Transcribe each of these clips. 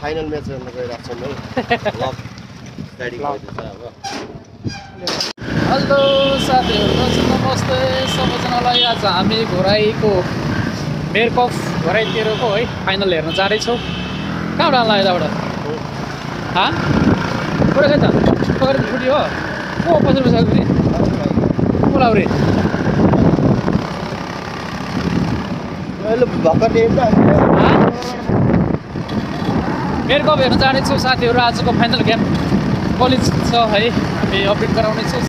Final match हेर्न गइरहेको छौँ है लभ स्टाडी गर्दैछ अब हेलो साथीहरू नमस्ते सबैजनालाई आज हामी घोराईको मेरकप घोराई 13 को है फाइनल हेर्न जाँदैछौँ कहाँबाट आउला यताबाट हाँ पुरै खै त पकड फुटी हो को पछि बसेको फेरि पुलाउरे मेरकप हेर्न जाँदैछौँ साथीहरू आजको फाइनल गेम कलेज छ है हामी अपडेट गराउनेछौँ।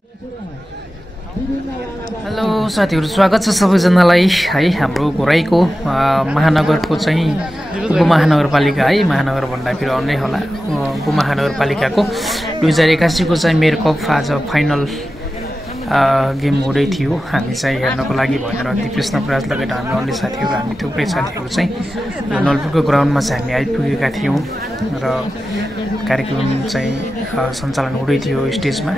हेलो साथीहरू स्वागत छ सबैजनालाई है हाम्रो घोराईको महानगरको चाहिँ उपमहानगरपालिका है महानगर भन्दा फेरि अन्य होला उपमहानगरपालिकाको 2081 को चाहिँ मेरकप आज फाइनल गेम हुँदै थियो हामी चाहिँ हेर्नको लागि भनेर दिपेश नपराज लगायत हाम्रो अन्य साथीहरू हामी थुप्रै साथीहरू चाहिँ नलपुरको ग्राउन्डमा चाहिँ हामी आइपुगेका थियौँ र कार्यक्रम चाहिँ सञ्चालन हुँदै थियो स्टेजमा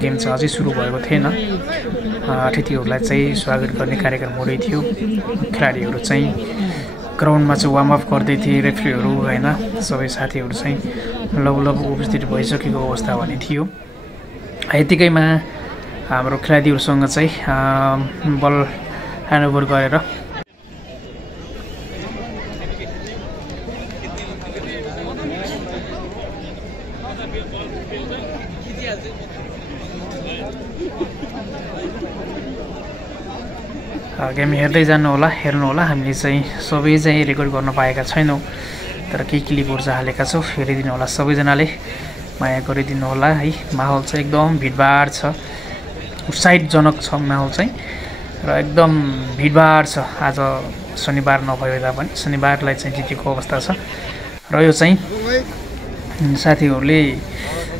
गेम चाहिँ अझै सुरु भएको थिएन अतिथिहरूलाई चाहिँ स्वागत गर्ने कार्यक्रम हुँदै थियो खेलाडीहरू चाहिँ ग्राउन्डमा चाहिँ वार्म अप गर्दै थिए रेफ्रीहरू हैन सबै साथीहरू चाहिँ लगभग उपस्थित भइसकेको अवस्था भने थियो यतिकैमा हाम्रो खेलाडीहरूसँग चाहिँ बल ह्यान्डओभर गरेर गेम हेर्दै जानु होला हेर्नु होला हामीले चाहिँ सबै चाहिँ रेकर्ड गर्न पाएका छैनौँ तर केही क्लिपहरू चाहिँ हालेका छौँ हेरिदिनु होला सबैजनाले माया गरिदिनु होला है माहौल चाहिँ एकदम भिडभाड छ उत्साहितजनक छ माहौल चाहिँ र एकदम भिडभाड छ आज शनिबार नभए तापनि शनिबारलाई चाहिँ जितेको अवस्था छ र यो चाहिँ साथीहरूले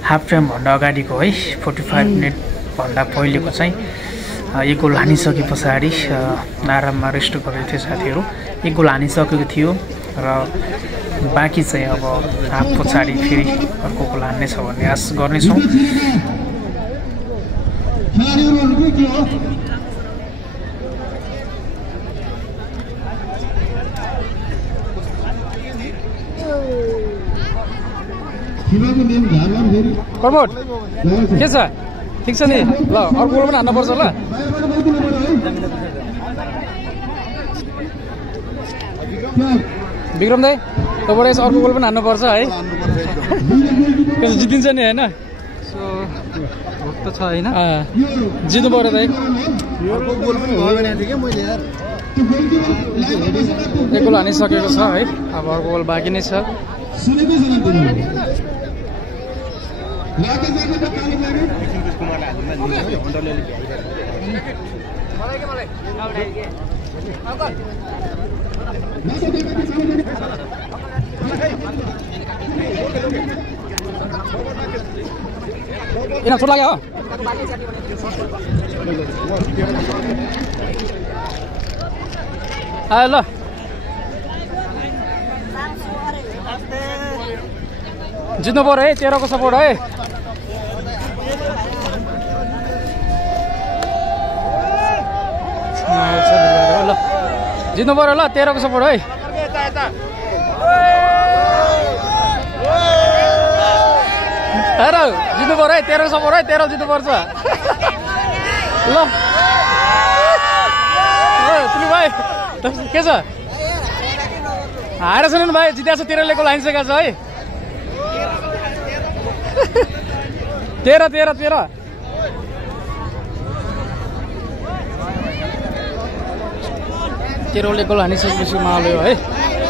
हाफ टाइम भन्दा अगाडिको है 45 मिनट भन्दा पहिलेको चाहिँ एक गोल हानिसके पछाडि आराममा रेस्ट गरेको थियो साथीहरू एक गोल हानिसकेको थियो र बाँकी चाहिँ अब हाफ पछाडि फेरि अर्को गोल हान्नेछ भन्ने आश गर्नेछौँ। प्रमोद के छ ठिक छ नि ल अर्को गोल पनि हान्नुपर्छ ल विक्रम दाई तपाईँ यसो अर्को गोल पनि हान्नुपर्छ है जितिन्छ नि होइन त छ हैन जित्नु पर्यो दाइ अर्को गोल पनि भयो भने थियो के मैले यार एक गोल हानिसकेको छ है अब अर्को गोल बाँकी नै छ छोट लाग्यो हो ल जित्नु पर्यो है 13 को सपोर्ट है ल जित्नु पर्यो ल 13 को सपोर्ट है हेर जित्नु पर्यो है 13 सपोर्ट है 13 जित्नु पर्छ ल तुलु भाइ के छ हारेर छैन भाइ जितेको छ 13 ले गोल हानिसकेको छ है 13 ले गोल हानिसकेपछि माहौल हो है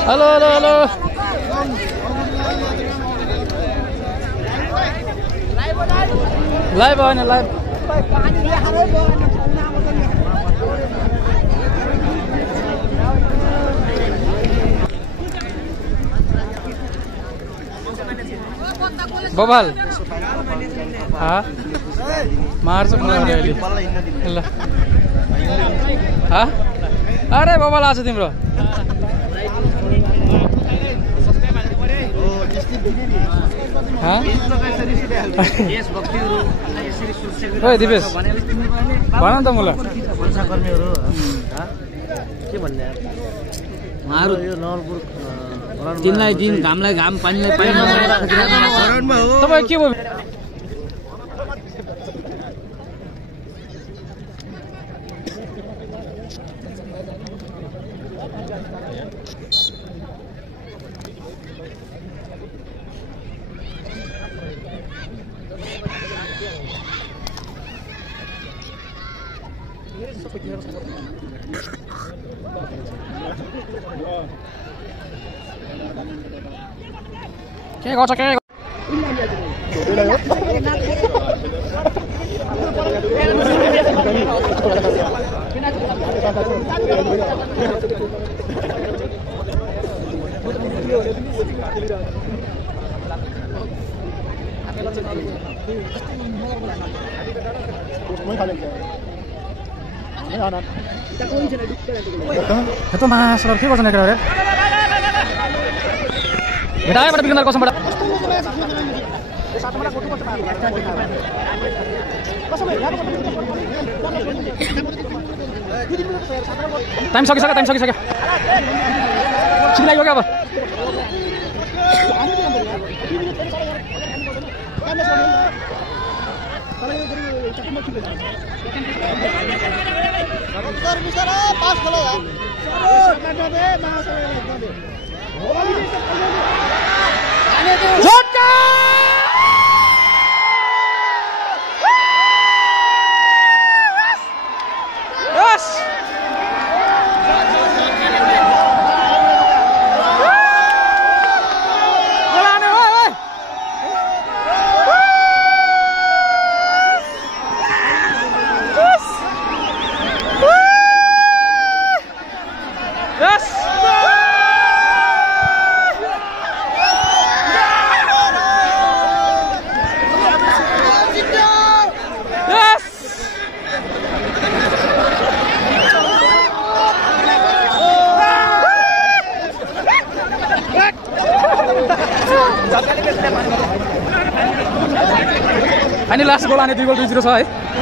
हेलो हेलो हेलो लाइभ होइन लाइभ बबाल मार्छ मलाई अहिले ल अरे बबाल आछ तिम्रो ओए दिपेश भन त मलाई के भन्ने उहाँहरु यो नवलपुर दिनलाई दिन घामलाई घाम पानीलाई पानी तपाईँ के भयो के गर्छ के itu mas lagi kok sana kira-kira beda ya pada bikin kosong pada time sagi sini lagi apa pass खोलो यार Ini last goal ane 2 goal 2-0 छ है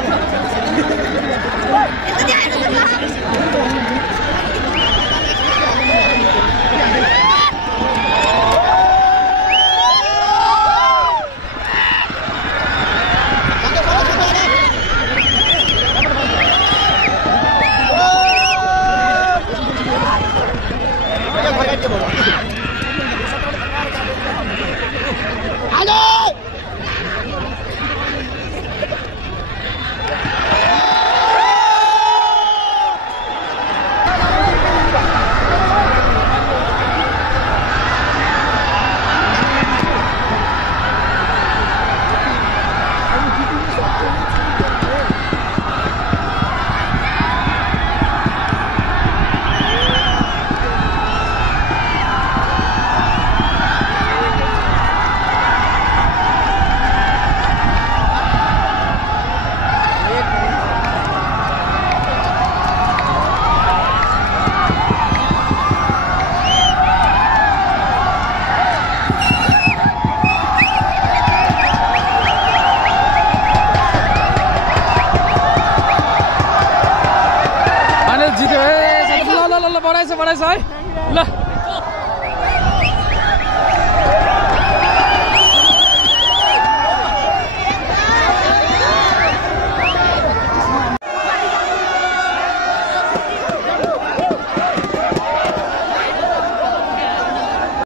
बढाइछ है